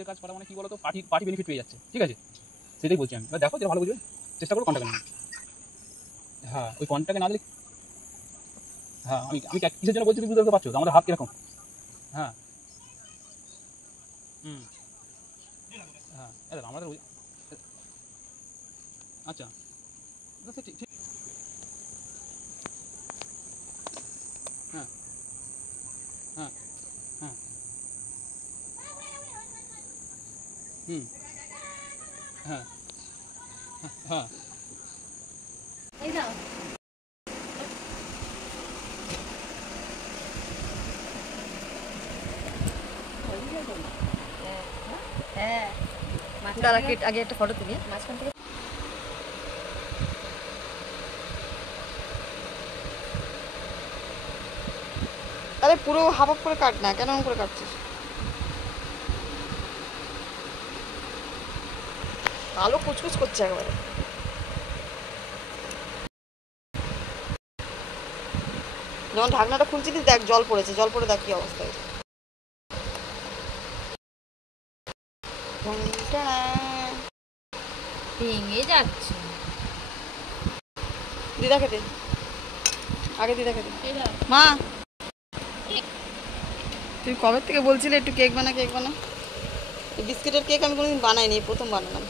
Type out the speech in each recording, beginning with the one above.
সবুজের কাজ করা মানে কি বলতো, পার্টি বেনিফিট পেয়ে যাচ্ছে, ঠিক আছে? সেটাই বলছি আমি। এবার দেখো যেটা ভালো বুঝবে, চেষ্টা করো কন্টাক্ট নেই। হ্যাঁ, ওই কন্টাক্টে না দিলে, হ্যাঁ আমি আমি কিসের জন্য বলছি তুমি বুঝতে পারছো? আমাদের হাত কিরকম। হ্যাঁ হ্যাঁ আমাদের ওই, আচ্ছা ঠিক ঠিক। হ্যাঁ হ্যাঁ হ্যাঁ হুম হ্যাঁ হ্যাঁ আগে একটা ফটো তুলি মাঝখান থেকে। আরে পুরো হাফ হাফ করে কাট না, কেন এমন করে কাটছিস? আলো কুচকুচ করছে একেবারে। যখন ঢাকনাটা খুলছিস দেখ জল পড়েছে, জল পড়ে দেখ কি অবস্থা হয়েছে। ভেঙে যাচ্ছে। দিদা খেতে আগে, দিদা খেতে। মা তুই কবে থেকে বলছিলে একটু কেক বানা, কেক বানা। এই বিস্কিটের কেক আমি কোনোদিন বানাইনি, প্রথম বানালাম।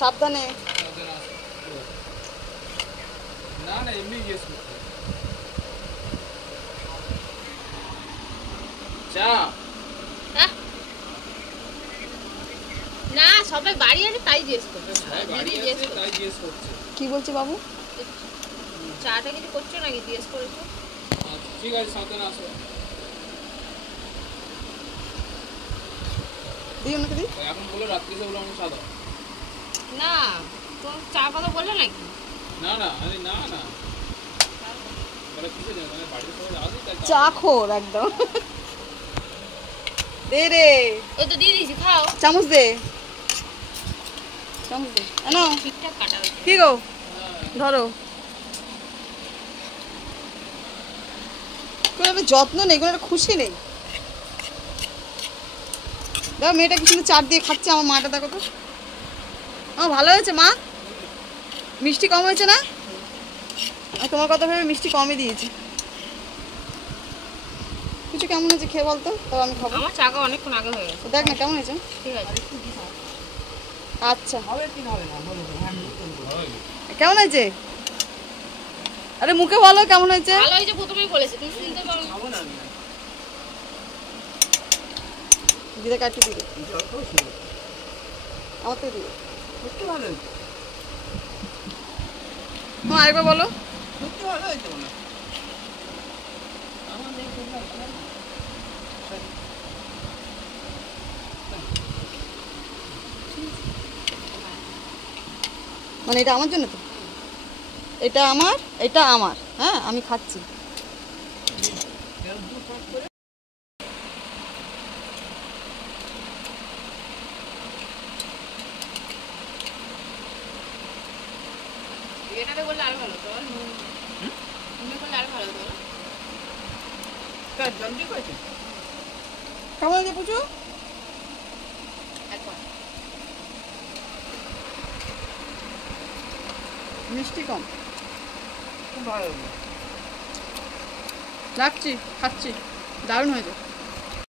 সাবধানে। না না এমনি জিজ্ঞেস করতে। চা না সবাই বাড়ি আছে তাই জিজ্ঞেস করছে। কি বলছে বাবু? চাটা কিছু করছো নাকি জিজ্ঞেস করেছো? ঠিক আছে সাবধানে আসো। দিই ওনাকে দিই। এখন বলো রাত্রি এসে বলো আমি চা দাও। না তুমি চা কথা বললে নাকি? না না আরে না না তাহলে কিসে দেবে, মানে বাড়িতে সবাই আসে তাই চা খোর একদম। দে রে, এই তো দিয়ে দিয়েছি, খাও। চামচ দে, চামচ দে। এনো ঠিকঠাক কাটা হয়েছে। কি গো, ধরো। কোনো যত্ন নেই, কোনো খুশি নেই। দেখো মেয়েটা কি সুন্দর চাট দিয়ে খাচ্ছে। আমার মাটা দেখো তো। আমার ভালো হয়েছে মা, মিষ্টি কম হয়েছে না? তোমার কথা ভেবে মিষ্টি কমই দিয়েছি। কিছু কেমন হয়েছে খেয়ে বলতো, তাও আমি খাবো। আমার চাকা অনেকক্ষণ আগে হয়ে গেছে। দেখ না কেমন হয়েছে। ঠিক আছে আচ্ছা কেমন হয়েছে? আরে মুখে বলো কেমন হয়েছে। ভালো হয়েছে, প্রথমেই বলেছে তুমি শুনতে পারো। দিদা কাটি দিবে, আমার তো দিবে। আরেকবার বলো। মানে এটা আমার জন্য তো, এটা আমার, এটা আমার। হ্যাঁ আমি খাচ্ছি। এটাতে বললে আরো ভালো তো, তুমি বললে আরো ভালো তো। কেমন হয়েছে পুজো? মিষ্টি কম, খুব ভালো রাখছি, খাচ্ছি, দারুণ হয়েছে।